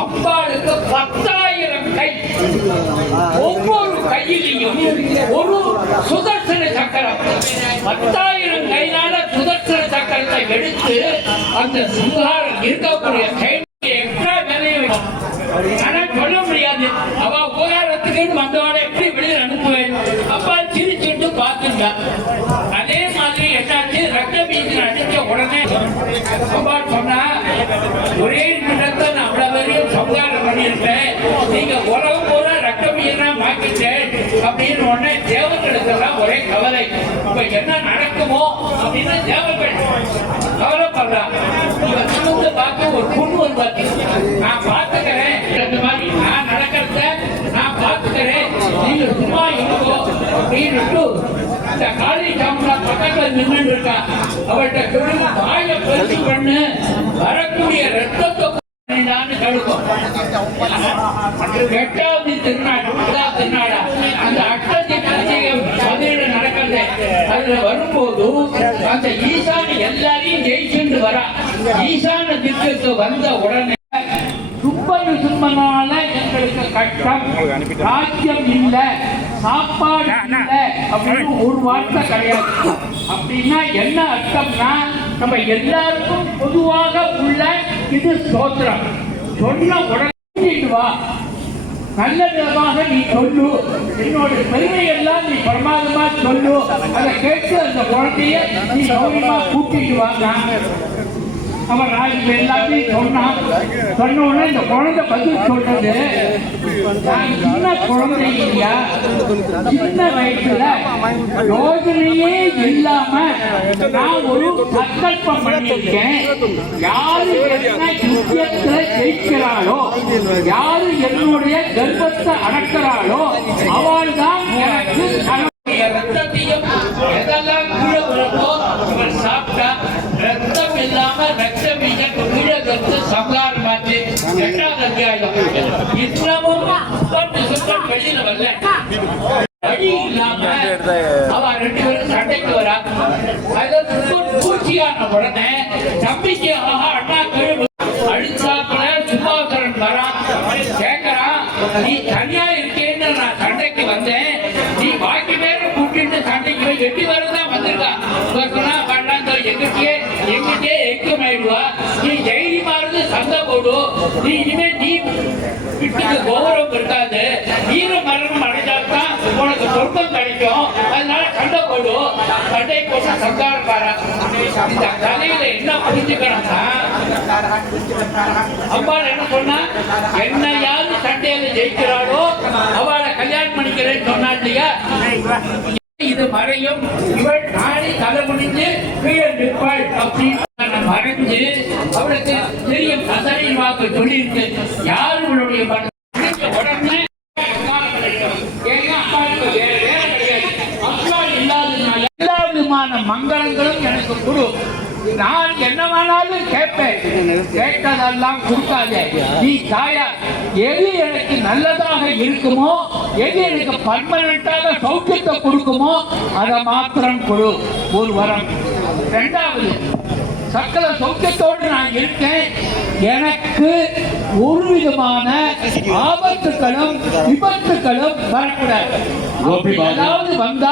அம்பாளுக்கு 10,000 கை, ஒவ்வொரு கையிலையும் ஒரு சுதர்சன சக்கரம். 10,000 கையினால சுதர்சன சக்கரத்தை எடுத்து அந்த சிங்காரம் இருக்கக்கூடிய எக்ஸ்ட்ரா வேலையை சொல்ல முடியாது. அவ உபகாரத்துக்கு வந்தவாட எப்படி வெளியில் அனுப்புவேன். அப்பா சிரிச்சுட்டு பார்த்துட்டா. அதே மாதிரி என்னாச்சு, ரத்த பீஜன் அடிச்ச உடனே அப்பா சொன்னா, ஒரே நிமிடத்தை நான் அவ்வளவு வரையும் சம்ஹாரம் பண்ணியிருக்கேன், நீங்க உறவு போல ரத்த பீஜனா மாக்கிட்டேன் அப்படின்னு உடனே தேவர்களுக்கெல்லாம் ஒரே கவலை. இப்ப என்ன நடக்குமோ அப்படின்னு தேவர்கள் கவலைப்படுறா. இவன் சுமந்து பார்க்க ஒரு பொண்ணு வந்து, நான் பார்த்துக்கிறேன், இந்த மாதிரி நான் நடக்கிறத நான் பார்த்துக்கிறேன், நீங்க சும்மா இருக்கோ அப்படின்னு இந்த காளி சாமுண்டா பக்கத்துல நின்று இருக்கா. அவர்கிட்ட சொல்லுங்க, வாயை பரிசு பண்ணு, வரக்கூடிய ரத்தத்தை தடுக்கும். 8வது திருநாடா அந்த அட்டத்தை நடக்கிறது. அதுல வரும்போது அந்த ஈசான எல்லாரையும் ஜெயிச்சுட்டு வரா. ஈசான திட்டத்துக்கு வந்த உடனே துப்பது சும்மனால எங்களுக்கு கஷ்டம், ராஜ்யம் இல்ல, சாப்பாடு இல்ல அப்படின்னு ஒரு வார்த்தை கிடையாது. அப்படின்னா என்ன அர்த்தம்னா, நம்ம எல்லாருக்கும் பொதுவாக உள்ள இது ஸ்தோத்திரம். சொன்ன உடனே வா, நல்ல விதமாக நீ சொல்லு, என்னோட பெருமை எல்லாம் நீ பிரமாதமா சொல்லு. அதை கேட்டு அந்த குழந்தைய நீ கௌரவமா கூட்டிட்டு வாங்க. அவன் ராஜு எல்லாத்தையும் சொன்னான். சொன்ன உடனே இந்த குழந்தை பதில் சொல்றது, நான் சின்ன குழந்தை இல்லையா, சின்ன வயசுல யோஜனையே இல்லாம நான் ஒரு சங்கல்பம் பண்ணியிருக்கேன். யாரு என்ன யுத்தத்துல ஜெயிக்கிறாளோ, யாரு என்னுடைய கர்ப்பத்தை அடக்கிறாளோ, அவள் தான் எனக்கு ரத்தத்தையும் எதெல்லாம் கீழே வரப்போ இவர் சாப்பிட்டா ரத்தம் இல்லாம ரத்த மீன் கீழே சம்ஹாரம் ஆச்சு. 8வது அத்தியாயம். இன்னமும் சுத்தம் வெளியில வரல. வழி இல்லாம அவ 2 பேரும் சண்டைக்கு வரா. பூச்சியான உடனே தம்பிக்கு அண்ணா கீழ் அழிச்சாப்புல சும்மாசரன் வரா. கேட்கறான், நீ தனியா இருக்கேன்னு நான் சண்டைக்கு வந்தேன், நீ பாக்கி பேரை கூட்டிட்டு சண்டைக்கு எட்டி வரதான் வந்திருக்கா. எங்கிட்டே எக்குமாயிடுவா. நீ தைரியமா இருந்து சண்டை போடு. நீ இனிமே நீ வீட்டுக்கு கௌரவம் இருக்காது. வீர மரணம் அடைஞ்சால்தான் உனக்கு சொர்க்கம் கிடைக்கும். அதனால சண்டை போடு. சண்டை போட்டு சங்காரக்காரா. இந்த கதையில என்ன புரிஞ்சுக்கணும்னா, அம்பாள் என்ன சொன்னா, என்ன யாரு சண்டையில ஜெயிக்கிறாளோ அவளை கல்யாணம் பண்ணிக்கிறேன்னு சொன்னா இல்லையா. இது மறையும், இவள் நாளை தலை முடிஞ்சு கீழே நிற்பாள் அப்படின்னு மறைஞ்சு அவளுக்கு தெரியும். கசரை வாக்கு சொல்லியிருக்கு. யாரு இவளுடைய உடனே எல்லா விதமான மங்களங்களும் எனக்கு கொடு, நான் என்ன வேணாலும் கேட்பேன், கேட்டதெல்லாம் கொடுக்காதே. நீ தாயா, எது எனக்கு நல்லதாக இருக்குமோ, எது எனக்கு பர்மனண்டாக சௌக்கியத்தை கொடுக்குமோ அதை மாத்திரம் கொடு. ஒரு வரம். 2வது, சக்கல சௌக்கியத்தோடு நான் இருக்கேன், எனக்கு ஒரு விதமான ஆபத்துகளும் விபத்துகளும் வரக்கூடாது. அதாவது வந்தா